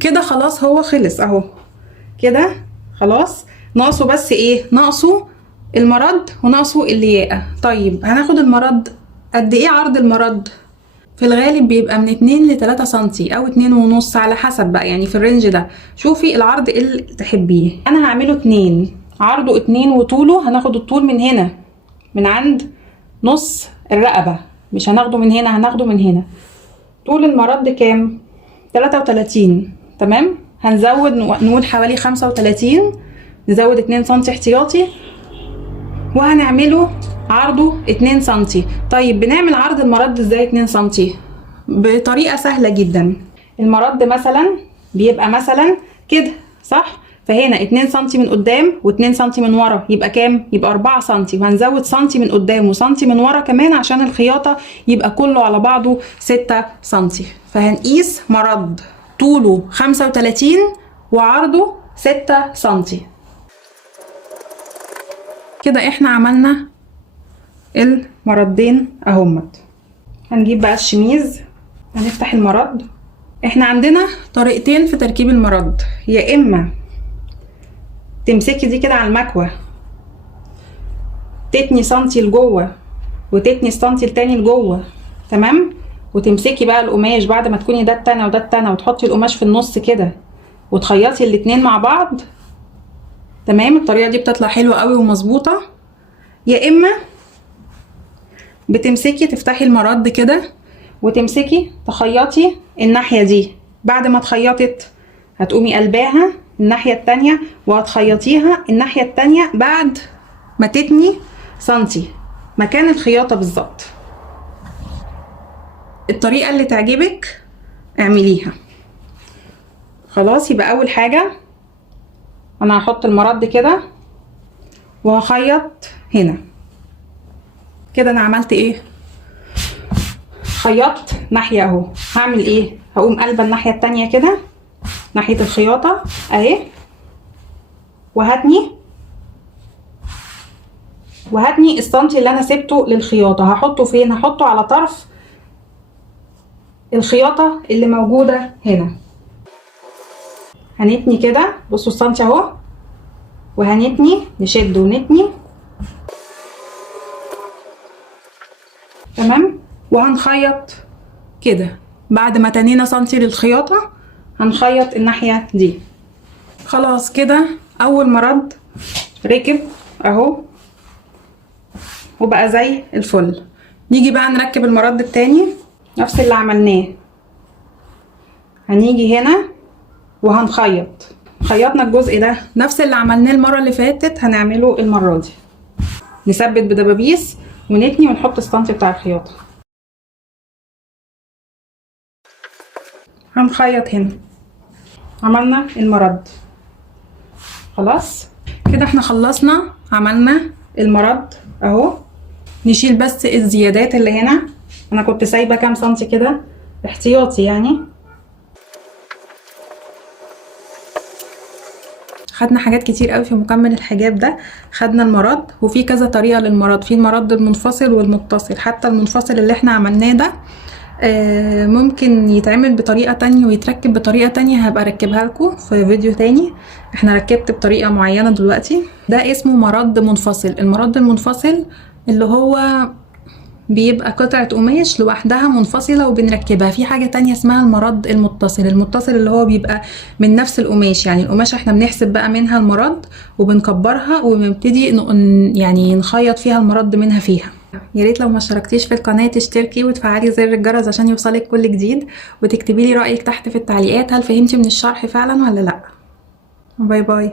كده خلاص هو خلص اهو كده خلاص. ناقصه بس ايه؟ ناقصه المرد وناقصه الياقة. طيب هناخد المرد قد ايه؟ عرض المرد في الغالب بيبقى من 2 ل 3 سنتي او 2.5 على حسب بقى، يعني في الرينج ده. شوفي العرض اللي تحبيه. انا هعمله 2، عرضه 2 وطوله هناخد الطول من هنا من عند نص الرقبة، مش هناخده من هنا، هناخده من هنا. طول المرد كام؟ 33. تمام. هنزود نقول حوالي 35، نزود 2 سنتي احتياطي وهنعمله عرضه 2 سنتي. طيب بنعمل عرض المرد ازاي 2 سنتي؟ بطريقة سهلة جدا. المرد مثلا بيبقى مثلا كده صح؟ فهنا 2 سنتي من قدام و2 سنتي من ورا، يبقى كام؟ يبقى 4 سنتي، وهنزود سنتي من قدام وسنتي من ورا كمان عشان الخياطة يبقى كله على بعضه 6 سنتي. فهنقيس مرد طوله 35 وعرضه 6 سنتي. كده احنا عملنا المردين اهمت. هنجيب بقى الشميز، هنفتح المرد. احنا عندنا طريقتين في تركيب المرد، يا اما تمسكي دي كده على المكوة تتني سنتي لجوه وتتني السنتي التاني لجوه، تمام، وتمسكي بقى القماش بعد ما تكوني ده التانى وده التانى وتحطي القماش في النص كده وتخيطي الاتنين مع بعض. تمام. الطريقة دي بتطلع حلوة قوي ومظبوطة. يا اما بتمسكي تفتحي المرد كده وتمسكي تخيطي الناحية دي، بعد ما اتخيطت هتقومي قلباها الناحية التانية وهتخيطيها الناحية التانية بعد ما تتني سنتي مكان الخياطة بالظبط. الطريقة اللي تعجبك اعمليها. خلاص. يبقى اول حاجة انا هحط المرد كده وهخيط هنا كده. انا عملت ايه؟ خيطت ناحية اهو. هعمل ايه؟ هقوم قلبة الناحية التانية كده ناحية الخياطة اهي، وهتني السنتي اللي انا سبته للخياطة. هحطه فين؟ هحطه على طرف الخياطة اللي موجودة هنا. هنتني كده، بصوا السنتي اهو، وهنتني نشد ونتني. تمام. وهنخيط كده بعد ما تنينا سنتي للخياطة هنخيط الناحية دي. خلاص كده اول مرد ركب اهو وبقى زي الفل. نيجي بقى نركب المرد التاني نفس اللي عملناه. هنيجي هنا وهنخيط. خيطنا الجزء ده نفس اللي عملناه المرة اللي فاتت هنعمله المرة دي. نثبت بدبابيس ونتني ونحط السنتي بتاع الخياطة. هنخيط هنا. عملنا المرد. خلاص كده احنا خلصنا عملنا المرد اهو. نشيل بس الزيادات اللي هنا. انا كنت سايبه كام سنتي كده احتياطي يعني. خدنا حاجات كتير قوي في مكمل الحجاب ده. خدنا المرد وفي كذا طريقه للمرد، في المرد المنفصل والمتصل. حتى المنفصل اللي احنا عملناه ده ممكن يتعمل بطريقه تانية ويتركب بطريقه تانية، هبقى اركبها لكم في فيديو تاني. احنا ركبت بطريقه معينه دلوقتي. ده اسمه مرد منفصل. المرد المنفصل اللي هو بيبقى قطعة قماش لوحدها منفصلة وبنركبها. في حاجة تانية اسمها المرد المتصل. المتصل اللي هو بيبقى من نفس القماش، يعني القماش احنا بنحسب بقى منها المرد وبنكبرها وبنبتدي يعني نخيط فيها المرد منها فيها. يا ريت لو ما اشتركتيش في القناة تشتركي وتفعلي زر الجرس عشان يوصلك كل جديد، وتكتبي لي رأيك تحت في التعليقات هل فهمتي من الشرح فعلا ولا لا. باي باي.